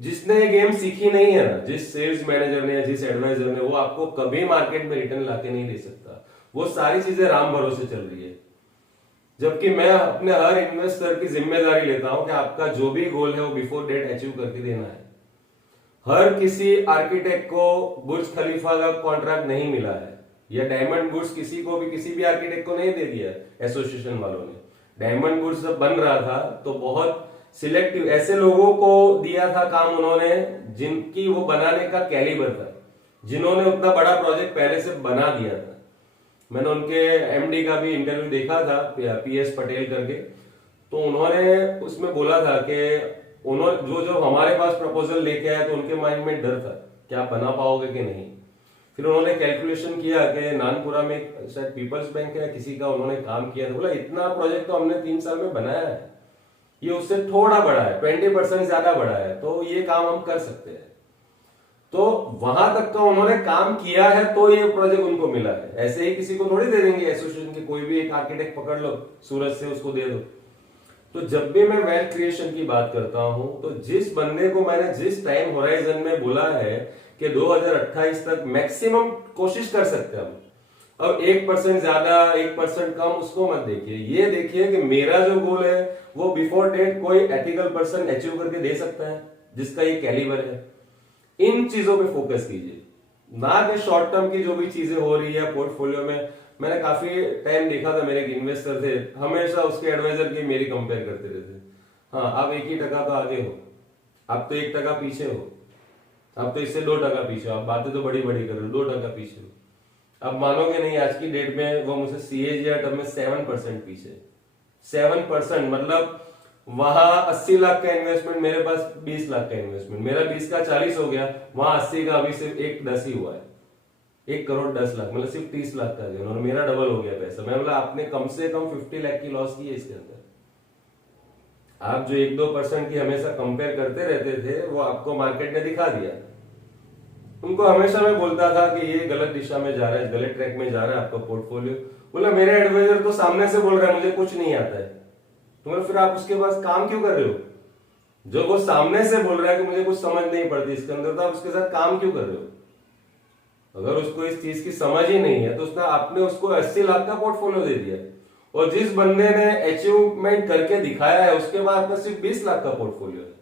जिसने ये गेम सीखी नहीं है ना, जिस सेल्स मैनेजर ने या जिस एडवाइजर ने, वो आपको कभी मार्केट में रिटर्न लाके नहीं दे सकता। वो सारी चीजें राम भरोसे चल रही है। जबकि मैं अपने हर इन्वेस्टर की जिम्मेदारी लेता हूं कि आपका जो भी गोल है वो बिफोर डेट अचीव करके देना है। हर किसी आर्किटेक्ट को बुर्ज खलीफा का कॉन्ट्रैक्ट नहीं मिला है। ये डायमंड गुड्स किसी को भी, किसी भी आर्किटेक्ट को नहीं दे दिया एसोसिएशन वालों ने। डायमंड गुड्स जब बन रहा था तो बहुत सिलेक्टिव ऐसे लोगों को दिया था काम उन्होंने जिनकी वो बनाने का कैलिबर था, जिन्होंने उतना बड़ा प्रोजेक्ट पहले से बना दिया था। मैंने उनके एमडी का भी इंटरव्यू देखा था, पीएस पटेल करके, तो उन्होंने उसमें बोला था कि उन्होंने जो हमारे पास प्रपोजल लेके आए तो उनके माइंड में डर था कि आप बना पाओगे कि नहीं। फिर उन्होंने कैलकुलेशन किया कि नानपुरा में शायद पीपल्स बैंक है किसी का, उन्होंने काम किया था, बोला इतना प्रोजेक्ट तो हमने 3 साल में बनाया है, ये उससे थोड़ा बड़ा है, 20% ज्यादा बड़ा है, तो ये काम हम कर सकते हैं। तो वहां तक का उन्होंने काम किया है तो ये प्रोजेक्ट उनको मिला है। ऐसे ही किसी को थोड़ी दे देंगे एसोसिएशन के, कोई भी एक आर्किटेक्ट पकड़ लो सूरत से, उसको दे दो। तो जब भी मैं वेल्थ क्रिएशन की बात करता हूं तो जिस बंदे को मैंने जिस टाइम होराइजन में बोला है कि 2028 तक मैक्सिमम कोशिश कर सकते हैं हम, अब 1% ज्यादा 1% कम उसको मत देखिए, ये देखिए कि मेरा जो गोल है वो बिफोर डेट कोई एथिकल पर्सन अचीव करके दे सकता है जिसका ये कैलिबर है। इन चीजों पे फोकस कीजिए, ना कि शॉर्ट टर्म की जो भी चीजें हो रही है पोर्टफोलियो में। मैंने काफी टाइम देखा था, मेरे एक इन्वेस्टर थे, हमेशा उसके एडवाइजर की मेरी कंपेयर करते रहते, हाँ आप 1 ही टका तो आगे हो, आप तो 1 टका पीछे हो, आप तो इससे 2 टका पीछे हो, आप बातें तो बड़ी बड़ी कर रहे हो, 2 टका पीछे हो। आप मानोगे नहीं, आज की डेट में वो मुझसे सीएजीआर टर्म में 7% पीछे। 7% मतलब वहां 80 लाख का इन्वेस्टमेंट, मेरे पास 20 लाख का इन्वेस्टमेंट, मेरा 20 का 40 हो गया, वहां 80 का अभी सिर्फ 1 ही हुआ है, 1 करोड़ 10 लाख, मतलब सिर्फ 30 लाख का गेन, और मेरा डबल हो गया पैसा। मैं बोला आपने कम से कम 50 लाख की लॉस की है इसके अंदर। आप जो 1-2% की हमेशा कंपेयर करते रहते थे वो आपको मार्केट ने दिखा दिया। उनको हमेशा मैं बोलता था कि ये गलत दिशा में जा रहा है, गलत ट्रैक में जा रहा है आपका पोर्टफोलियो। बोला मेरे एडवाइजर तो सामने से बोल रहा है मुझे कुछ नहीं आता है, तो फिर आप उसके पास काम क्यों कर रहे हो? जो वो सामने से बोल रहा है कि मुझे कुछ समझ नहीं पड़ती इसके अंदर, तो आप उसके साथ काम क्यों कर रहे हो? अगर उसको इस चीज की समझ ही नहीं है तो उसने आपने उसको 80 लाख का पोर्टफोलियो दे दिया, और जिस बंदे ने अचीवमेंट करके दिखाया है उसके बाद आपका सिर्फ 20 लाख का पोर्टफोलियो है।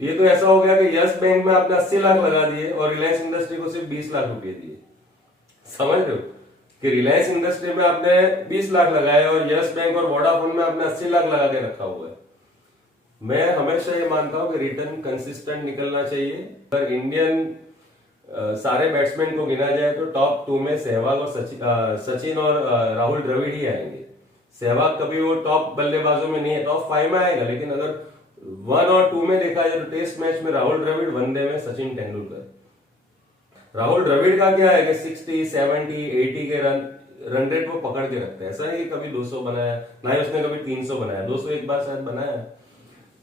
ये तो ऐसा हो गया कि यस बैंक में आपने 80 लाख लगा दिए और रिलायंस इंडस्ट्री को सिर्फ 20 लाख रुपए दिए। समझ रहे हो कि रिलायंस इंडस्ट्री में आपने 20 लाख लगाए और यस बैंक और वोडाफोन में आपने 80 लाख लगा के रखा हुआ है। मैं हमेशा ये मानता हूं कि रिटर्न कंसिस्टेंट निकलना चाहिए। अगर इंडियन सारे बैट्समैन को गिना जाए तो टॉप 2 में सहवाग और सचिन और राहुल द्रविड़ ही आएंगे। सहवाग कभी वो टॉप बल्लेबाजों में नहीं है, टॉप 5 में आएगा, लेकिन अगर 1 और 2 में देखा जाए तो टेस्ट मैच में राहुल द्रविड़, वनडे में सचिन तेंदुलकर। राहुल द्रविड़ का क्या है कि 60, 70, 80 के रन रेट वो पकड़ के रखता है। ऐसा नहीं कि कभी 200 बनाया, ना ही उसने कभी 300 बनाया, 200 एक बार शायद बनाया,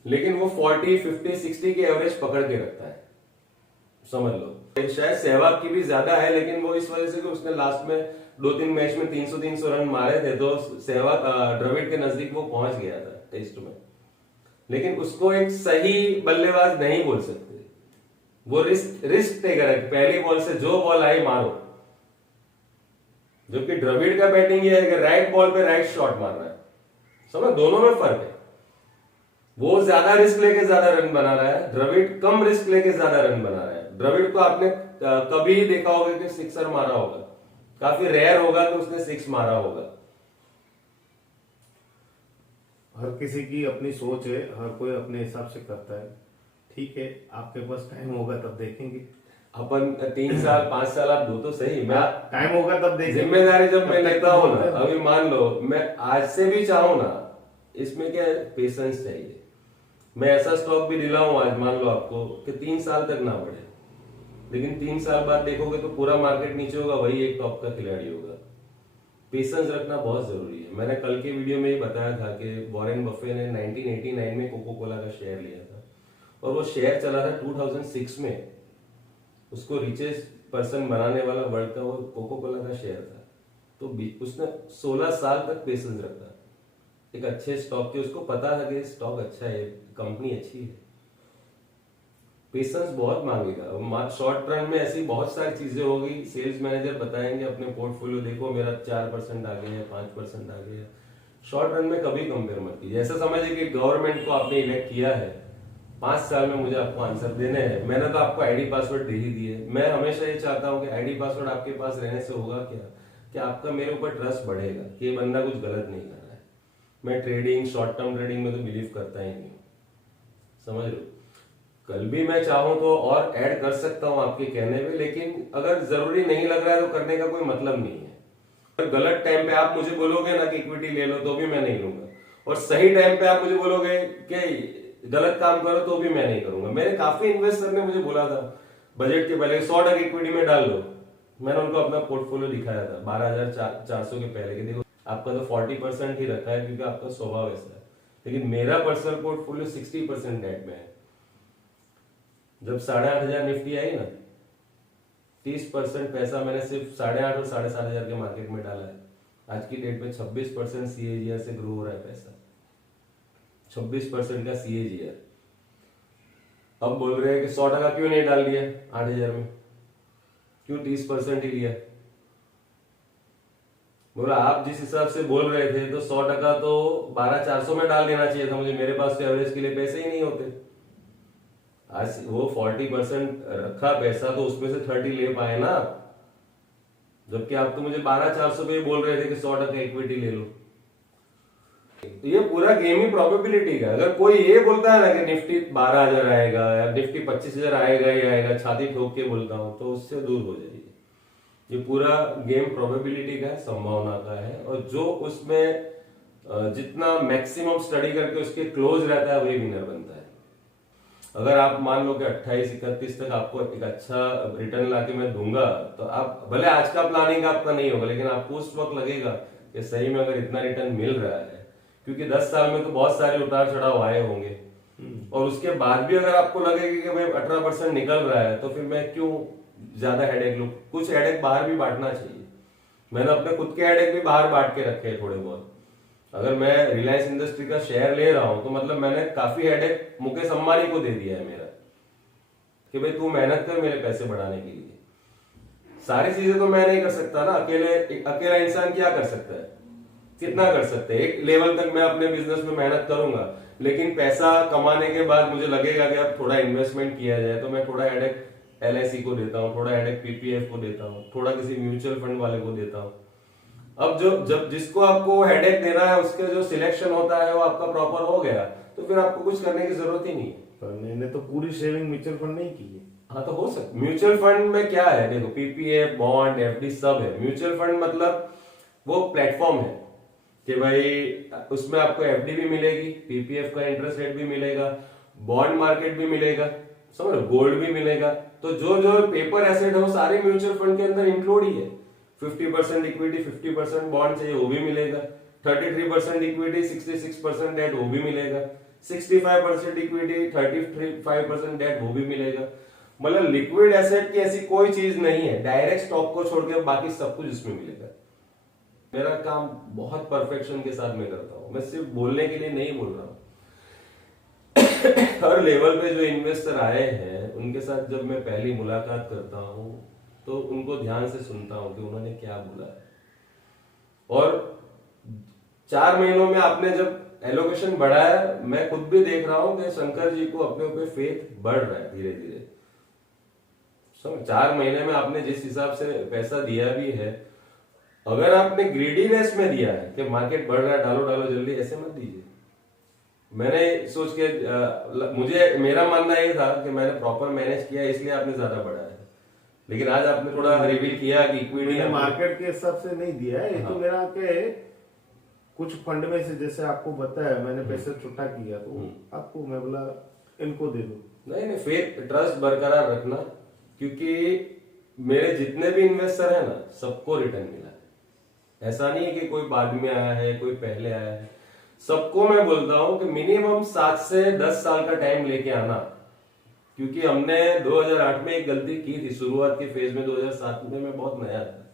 लेकिन वो 40, 50, 60 की एवरेज पकड़ के रखता है, समझ लो। शायद सहवाग की भी ज्यादा है, लेकिन वो इस वजह से कि उसने लास्ट में 2-3 मैच में 300 रन मारे थे, तो सहवाग द्रविड़ के नजदीक वो पहुंच गया था टेस्ट में। लेकिन उसको एक सही बल्लेबाज नहीं बोल सकते, वो रिस्क टेकर है, पहली बॉल से जो बॉल आई मारो। जबकि द्रविड़ का बैटिंग ये है कि राइट बॉल पे राइट शॉट मारना है। समझ, दोनों में फर्क है। वो ज्यादा रिस्क लेके ज्यादा रन बना रहा है, द्रविड़ कम रिस्क लेके ज्यादा रन बना रहा है। द्रविड़ को आपने कभी देखा होगा कि सिक्सर मारा होगा, काफी रेयर होगा कि उसने 6 मारा होगा। हर किसी की अपनी सोच है, हर कोई अपने हिसाब से करता है। ठीक है, आपके पास टाइम होगा तब देखेंगे। अपन 3 साल 5 साल आप दो तो सही, मैं टाइम होगा तब देखेंगे। जिम्मेदारी जब मैं लेता हूं ना, अभी मान लो मैं आज से भी चाहूं ना, इसमें क्या पेशेंस चाहिए। मैं ऐसा स्टॉक भी दिलाऊं आज, मान लो आपको कि 3 साल तक ना बढ़े, लेकिन 3 साल बाद देखोगे तो पूरा मार्केट नीचे होगा, वही एक टॉप का खिलाड़ी होगा। पेशेंस रखना बहुत जरूरी है। मैंने कल के वीडियो में ही बताया था कि वॉरेन बफे ने 1989 में कोको कोला का शेयर लिया था, और वो शेयर चला था 2006 में। उसको रिचेस्ट पर्सन बनाने वाला वर्ल्ड का वो कोको कोला का शेयर था। तो उसने 16 साल तक पेशेंस रखा एक अच्छे स्टॉक के। उसको पता था कि स्टॉक अच्छा है, कंपनी अच्छी है। पेशेंस बहुत मांगेगा। शॉर्ट टर्म में ऐसी बहुत सारी चीजें होगी, सेल्स मैनेजर बताएंगे अपने पोर्टफोलियो देखो मेरा 4% आ गया है, 5% आ गया है। शॉर्ट रन में कभी कंपेयर मत कीजिए। ऐसा समझिए कि गवर्नमेंट को आपने इलेक्ट किया है, 5 साल में मुझे आपको आंसर देने हैं। मैंने तो आपको आईडी पासवर्ड दे ही दिए। मैं हमेशा ये चाहता हूँ कि आईडी पासवर्ड आपके पास रहने से होगा क्या, कि आपका मेरे ऊपर ट्रस्ट बढ़ेगा कि ये बंदा कुछ गलत नहीं कर रहा है। मैं ट्रेडिंग, शॉर्ट टर्म ट्रेडिंग में तो बिलीव करता ही नहीं हूँ, समझ लो। कल भी मैं चाहूं तो और ऐड कर सकता हूं आपके कहने पे, लेकिन अगर जरूरी नहीं लग रहा है तो करने का कोई मतलब नहीं है। अगर गलत टाइम पे आप मुझे बोलोगे ना कि इक्विटी ले लो तो भी मैं नहीं लूंगा, और सही टाइम पे आप मुझे बोलोगे कि गलत काम करो तो भी मैं नहीं करूंगा। मेरे काफी इन्वेस्टर ने मुझे बोला था बजट के पहले 100% इक्विटी में डाल लो। मैंने उनको अपना पोर्टफोलियो दिखाया था 12,400 के पहले, कि देखो आपका तो 40% ही रखा है क्योंकि आपका स्वभाव ऐसा है, लेकिन मेरा पर्सनल पोर्टफोलियो 60% डेट में है। जब 8,500 निफ्टी आई ना, 30% पैसा मैंने सिर्फ 8,500 और 7,500 के मार्केट में डाला है। आज की डेट में 26% CAGR से ग्रो हो रहा है पैसा, 26% का CAGR। अब बोल रहे हैं कि 100% क्यों नहीं डाल दिया 8,000 में, क्यों 30% ही लिया? बोला आप जिस हिसाब से बोल रहे थे तो 100% तो 12,400 में डाल देना चाहिए था मुझे, मेरे पास तो एवरेज के लिए पैसे ही नहीं होते। आज वो 40% रखा पैसा तो उसमें से 30 ले पाए ना, जबकि आप तो मुझे 12,400 पे बोल रहे थे कि 100% इक्विटी ले लो। तो ये पूरा गेम ही प्रोबेबिलिटी का। अगर कोई ये बोलता है ना कि निफ्टी 12,000 आएगा या निफ्टी 25,000 आएगा ही आएगा, छाती ठोक के बोलता हूं, तो उससे दूर हो जाइए। ये पूरा गेम प्रोबेबिलिटी का है, संभावना का है, और जो उसमें जितना मैक्सिमम स्टडी करके उसके क्लोज रहता है वही विनर बनता है। अगर आप मान लो कि 28-31 तक आपको एक अच्छा रिटर्न लाके मैं दूंगा, तो आप भले आज का प्लानिंग आपका नहीं होगा, लेकिन आपको उस वक्त लगेगा कि सही में अगर इतना रिटर्न मिल रहा है, क्योंकि 10 साल में तो बहुत सारे उतार चढ़ाव आए होंगे, और उसके बाद भी अगर आपको लगेगा कि भाई 18% निकल रहा है, तो फिर मैं क्यों ज्यादा हेडेक लूं? कुछ हेडेक बाहर भी बांटना चाहिए। मैंने अपने खुद के हेडेक भी बाहर बांट के रखे हैं थोड़े बहुत। अगर मैं रिलायंस इंडस्ट्री का शेयर ले रहा हूं तो मतलब मैंने काफी हेडेक मुकेश अंबानी को दे दिया है मेरा, कि भाई तू मेहनत कर मेरे पैसे बढ़ाने के लिए। सारी चीजें तो मैं नहीं कर सकता ना, अकेला इंसान क्या कर सकता है, कितना कर सकते हैं? एक लेवल तक मैं अपने बिजनेस में मेहनत करूंगा, लेकिन पैसा कमाने के बाद मुझे लगेगा कि अब थोड़ा इन्वेस्टमेंट किया जाए, तो मैं थोड़ा हेडेक LIC को देता हूँ, थोड़ा हेडेक PPF को देता हूँ, थोड़ा किसी म्यूचुअल फंड वाले को देता हूँ। अब जब जिसको आपको हेडेक देना है उसके जो सिलेक्शन होता है वो आपका प्रॉपर हो गया, तो फिर आपको कुछ करने की जरूरत ही नहीं है। पर मैंने तो पूरी सेविंग म्यूचुअल फंड नहीं की है। हाँ, तो हो सकता। म्यूचुअल फंड में क्या है, देखो PPF, बॉन्ड, FD सब है। म्यूचुअल फंड मतलब वो प्लेटफॉर्म है कि भाई उसमें आपको FD भी मिलेगी, PPF का इंटरेस्ट रेट भी मिलेगा, बॉन्ड मार्केट भी मिलेगा, समझ लो, गोल्ड भी मिलेगा। तो जो जो पेपर एसेट है वो सारे म्यूचुअल फंड के अंदर इंक्लूड ही है। 50% इक्विटी, 50% बॉन्ड चाहिए वो भी मिलेगा, 33% इक्विटी, 66% डेट वो भी मिलेगा, 65% इक्विटी, 35% डेट वो भी मिलेगा। मतलब लिक्विड एसेट की ऐसी कोई चीज नहीं है, डायरेक्ट स्टॉक को छोड़ के बाकी सब कुछ इसमें मिलेगा। मेरा काम बहुत परफेक्शन के साथ मैं करता हूँ, मैं सिर्फ बोलने के लिए नहीं बोल रहा हूँ। हर लेवल पे जो इन्वेस्टर आए हैं उनके साथ जब मैं पहली मुलाकात करता हूँ तो उनको ध्यान से सुनता हूँ कि उन्होंने क्या बोला है, और 4 महीनों में आपने जब एलोकेशन बढ़ाया, मैं खुद भी देख रहा हूँ कि शंकर जी को अपने ऊपर फेथ बढ़ रहा है धीरे धीरे। 4 महीने में आपने जिस हिसाब से पैसा दिया भी है, अगर आपने ग्रीडीनेस में दिया है कि मार्केट बढ़ रहा है डालो डालो जल्दी, ऐसे मत दीजिए। मैंने सोच के मेरा मानना ये था कि मैंने प्रॉपर मैनेज किया इसलिए आपने ज्यादा बढ़ा है, लेकिन आज आपने थोड़ा रिवील किया कि इक्विटी मार्केट के हिसाब से नहीं दिया है। ये तो मेरा के कुछ फंड में से, जैसे आपको बताया मैंने पैसे छुट्टा किया, तो आपको मैं बोला इनको दे दो। नहीं, फेथ ट्रस्ट बरकरार रखना, क्योंकि मेरे जितने भी इन्वेस्टर है ना सबको रिटर्न मिला है। ऐसा नहीं है कि कोई बाद में आया है कोई पहले आया है, सबको मैं बोलता हूं कि मिनिमम 7 से 10 साल का टाइम लेके आना। क्योंकि हमने 2008 में एक गलती की थी शुरुआत के फेज में, 2007 में मैं बहुत नया था,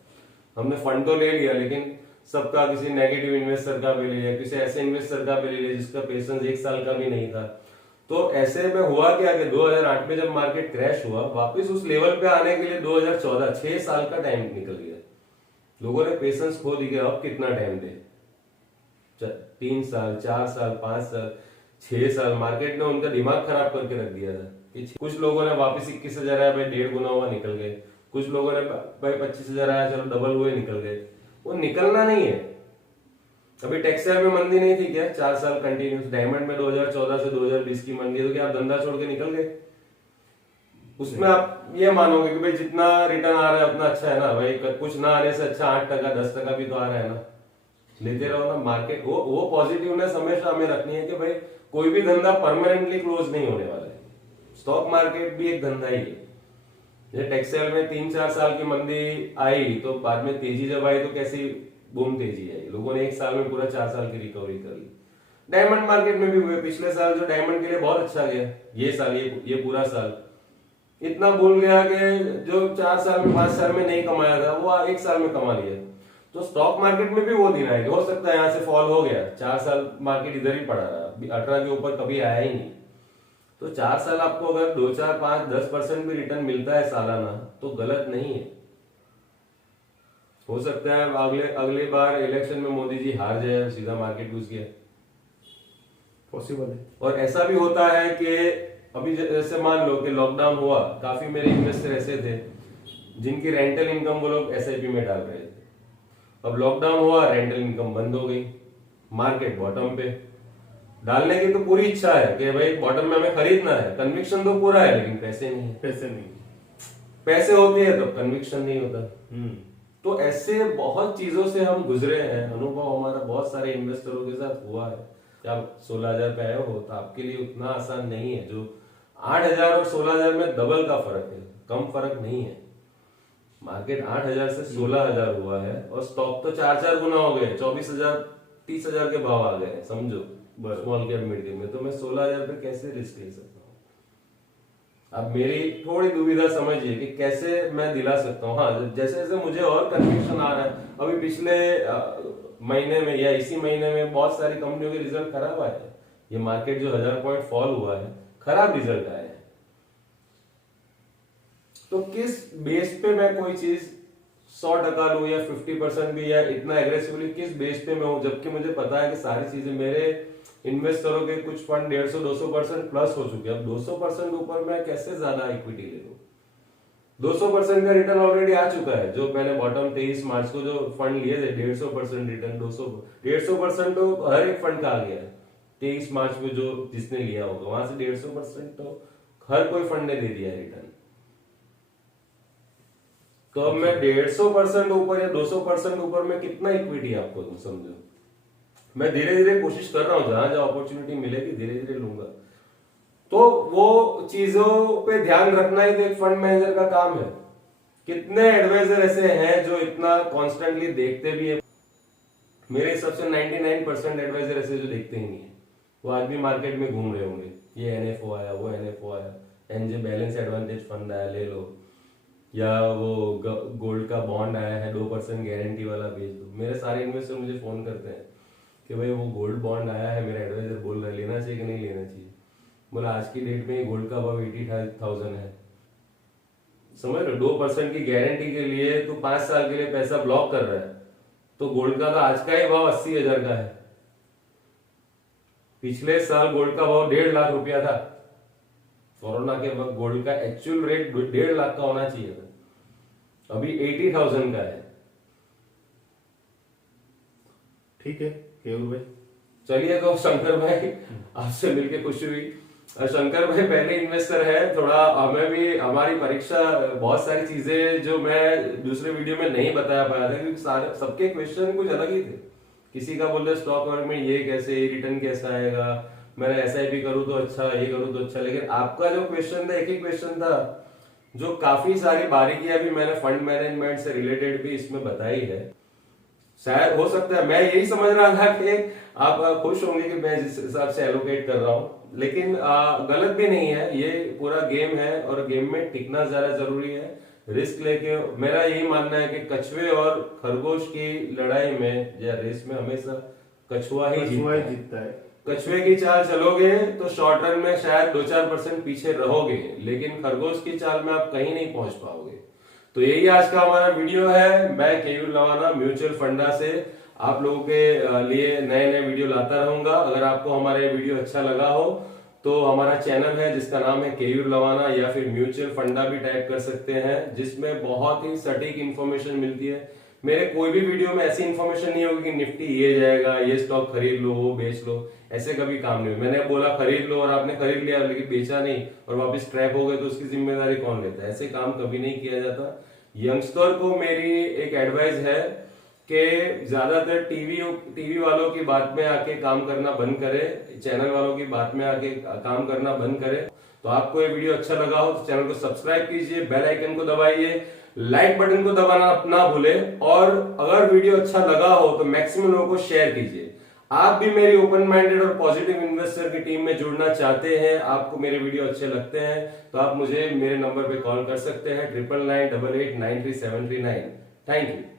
हमने फंड तो ले लिया लेकिन सबका किसी नेगेटिव इन्वेस्टर का भी ले लिया, किसी ऐसे इन्वेस्टर का भी ले लिया जिसका पेशेंस 1 साल का भी नहीं था। तो ऐसे में हुआ क्या कि 2008 में जब मार्केट क्रैश हुआ, वापस उस लेवल पे आने के लिए 2014 6 साल का टाइम निकल गया। लोगों ने पेशेंस खो दिया, अब कितना टाइम दे, 3 साल 4 साल 5 साल 6 साल मार्केट ने उनका दिमाग खराब करके रख दिया था। कि कुछ लोगों ने वापस 21,000 आया भाई 1.5 गुना हुआ निकल गए, कुछ लोगों ने भाई 25,000 आया चलो डबल हुए निकल गए। वो निकलना नहीं है। अभी टेक्सटाइल में मंदी नहीं थी क्या 4 साल कंटिन्यूस? डायमंड में 2014 से 2020 की मंदी है, तो क्या आप धंधा छोड़ के निकल गए? उसमें आप ये मानोगे कि भाई जितना रिटर्न आ रहा है उतना अच्छा है ना भाई, कुछ ना आने से अच्छा 8% 10% भी तो आ रहा है ना, लेते रहो ना। मार्केट वो पॉजिटिवनेस हमेशा हमें रखनी है कि भाई कोई भी धंधा परमानेंटली क्लोज नहीं होने वाला है। स्टॉक मार्केट भी एक धंधा ही है। जैसे टेक्सटाइल में 3-4 साल की मंदी आई, तो बाद में तेजी जब आई तो कैसी बूम तेजी आई, लोगों ने 1 साल में पूरा 4 साल की रिकवरी कर ली। डायमंड मार्केट में भी हुए, पिछले साल जो डायमंड के लिए बहुत अच्छा गया, ये साल ये पूरा साल इतना भूल गया कि जो 4 साल में 5 साल में नहीं कमाया था वो 1 साल में कमा लिया। तो स्टॉक मार्केट में भी वो दिन आएगा, हो सकता है यहाँ से फॉल हो गया, 4 साल मार्केट इधर ही पड़ा रहा, 18 के ऊपर कभी आया ही नहीं। तो 4 साल आपको अगर 2, 4, 5, 10% भी रिटर्न मिलता है सालाना तो गलत नहीं है। हो सकता है अगले बार इलेक्शन में मोदी जी हार जाए, सीधा मार्केट घुस गया, पॉसिबल है। और ऐसा भी होता है कि अभी जैसे मान लो कि लॉकडाउन हुआ, काफी मेरे इन्वेस्टर ऐसे थे जिनकी रेंटल इनकम वो लोग एसआईपी में डाल रहे थे। अब लॉकडाउन हुआ, रेंटल इनकम बंद हो गई, मार्केट बॉटम पे। डालने की तो पूरी इच्छा है कि भाई बॉटम में हमें खरीदना है, कन्विक्शन तो पूरा है, लेकिन पैसे नहीं है। पैसे होते हैं तो कन्विक्शन नहीं होता। तो ऐसे बहुत चीजों से हम गुजरे हैं, अनुभव हमारा बहुत सारे इन्वेस्टरों के साथ हुआ है। आप 16,000 पे आए हो तो आपके लिए उतना आसान नहीं है। जो 8,000 और 16,000 में डबल का फर्क है, कम फर्क नहीं है। मार्केट 8,000 से 16,000 हुआ है और स्टॉक तो 4 गुना हो गए, 24,000 30,000 के भाव आ गए, समझो स्मॉल कैप मिड कैप में। तो मैं 16,000 पे कैसे रिस्क ले सकता हूँ? अब मेरी थोड़ी दुविधा समझिए कि कैसे मैं दिला सकता हूँ। हाँ, जैसे जैसे मुझे और कन्विक्शन आ रहा है, अभी पिछले महीने में या इसी महीने में बहुत सारी कंपनियों के रिजल्ट खराब आए हैं। ये मार्केट जो 1000 पॉइंट फॉल हुआ है, खराब रिजल्ट आए हैं। तो किस बेस पे मैं कोई चीज 100% लूं या 50% भी, या इतना एग्रेसिवली किस बेस पे मैं हूं, जबकि मुझे पता है कि सारी चीजें मेरे इन्वेस्टरों के कुछ फंड 150-200% प्लस हो चुके हैं। अब 200% ऊपर मैं कैसे ज्यादा इक्विटी ले लूं? 200% का रिटर्न ऑलरेडी आ चुका है। जो मैंने बॉटम 23 मार्च को जो फंड लिए थे 150% रिटर्न, 150% तो हर एक फंड का आ गया है। 23 मार्च में जो जिसने लिया होगा वहां से 150% तो हर कोई फंड ने दे दिया है रिटर्न। तो अब मैं 150% ऊपर या 200% ऊपर में कितना इक्विटी आपको दूं, समझो। मैं धीरे धीरे कोशिश कर रहा हूं, जहां जहां अपॉर्चुनिटी मिलेगी धीरे धीरे लूंगा। तो वो चीजों पे ध्यान रखना ही तो एक फंड मैनेजर का काम है। कितने एडवाइजर ऐसे हैं जो इतना कॉन्स्टेंटली देखते भी है? मेरे हिसाब से 99% एडवाइजर ऐसे जो देखते ही नहीं है, वो आज भी मार्केट में घूम रहे होंगे। ये एनएफओ आया, वो एनएफओ आया, एनजे बैलेंस एडवांटेज फंड आया, ले लो, या वो गोल्ड का बॉन्ड आया है 2% गारंटी वाला, भेज दो। मेरे सारे इन्वेस्टर मुझे फोन करते हैं कि भाई वो गोल्ड बॉन्ड आया है, मेरा एडवाइजर बोल रहा है लेना चाहिए कि नहीं लेना चाहिए। बोला आज की डेट में गोल्ड का भाव 80,000 है, समझ लो। 2% की गारंटी के लिए तो 5 साल के लिए पैसा ब्लॉक कर रहा है, तो गोल्ड का तो आज का ही भाव 80,000 का है। पिछले साल गोल्ड का भाव 1.5 लाख रुपया था। कोरोना के वक्त गोल्ड का एक्चुअल रेट 1.5 लाख का होना चाहिए था, अभी 80,000 का है। ठीक है केवल भाई, चलिए। तो शंकर भाई आपसे मिलकर खुशी हुई। शंकर भाई पहले इन्वेस्टर है, थोड़ा हमें भी हमारी परीक्षा बहुत सारी चीजें जो मैं दूसरे वीडियो में नहीं बताया पाया था, क्योंकि सारे सबके क्वेश्चन कुछ अलग ही थे। किसी का बोल रहे स्टॉक मार्केट में ये कैसे, रिटर्न कैसा आएगा, मैं एसआईपी करूं तो अच्छा, ये करूं तो अच्छा। लेकिन आपका जो क्वेश्चन था, एक ही क्वेश्चन था जो काफी सारी बारीकियां भी मैंने फंड मैनेजमेंट से रिलेटेड भी इसमें बताई है। शायद हो सकता है, मैं यही समझ रहा था कि आप खुश होंगे कि मैं जिस हिसाब से एलोकेट कर रहा हूं, लेकिन गलत भी नहीं है। ये पूरा गेम है और गेम में टिकना ज्यादा जरूरी है। रिस्क लेके मेरा यही मानना है कि कछुए और खरगोश की लड़ाई में या रेस में हमेशा कछुआ ही जीतता है। कछुए की चाल चलोगे तो शॉर्ट रन में शायद 2-4% पीछे रहोगे, लेकिन खरगोश की चाल में आप कहीं नहीं पहुंच पाओगे। तो यही आज का हमारा वीडियो है। मैं केयूर लवाना म्यूचुअल फंडा से आप लोगों के लिए नए नए वीडियो लाता रहूंगा। अगर आपको हमारा ये वीडियो अच्छा लगा हो तो हमारा चैनल है जिसका नाम है केयूर लवाना, या फिर म्यूचुअल फंडा भी टाइप कर सकते हैं, जिसमें बहुत ही सटीक इंफॉर्मेशन मिलती है। मेरे कोई भी वीडियो में ऐसी इन्फॉर्मेशन नहीं होगी कि निफ्टी ये जाएगा, ये स्टॉक खरीद लो, वो बेच लो, ऐसे कभी काम नहीं हुआ। मैंने बोला खरीद लो और आपने खरीद लिया लेकिन बेचा नहीं और वापस ट्रैप हो गए तो उसकी जिम्मेदारी कौन लेता है? ऐसे काम कभी नहीं किया जाता। यंगस्टर को मेरी एक एडवाइस है कि ज्यादातर टीवी वालों की बात में आके काम करना बंद करे, चैनल वालों की बात में आके काम करना बंद करे। तो आपको ये वीडियो अच्छा लगा हो तो चैनल को सब्सक्राइब कीजिए, बेल आइकन को दबाइए, लाइक बटन को दबाना ना भूले, और अगर वीडियो अच्छा लगा हो तो मैक्सिमम लोगों को शेयर कीजिए। आप भी मेरी ओपन माइंडेड और पॉजिटिव इन्वेस्टर की टीम में जुड़ना चाहते हैं, आपको मेरे वीडियो अच्छे लगते हैं, तो आप मुझे मेरे नंबर पे कॉल कर सकते हैं 9998893739। Thank you.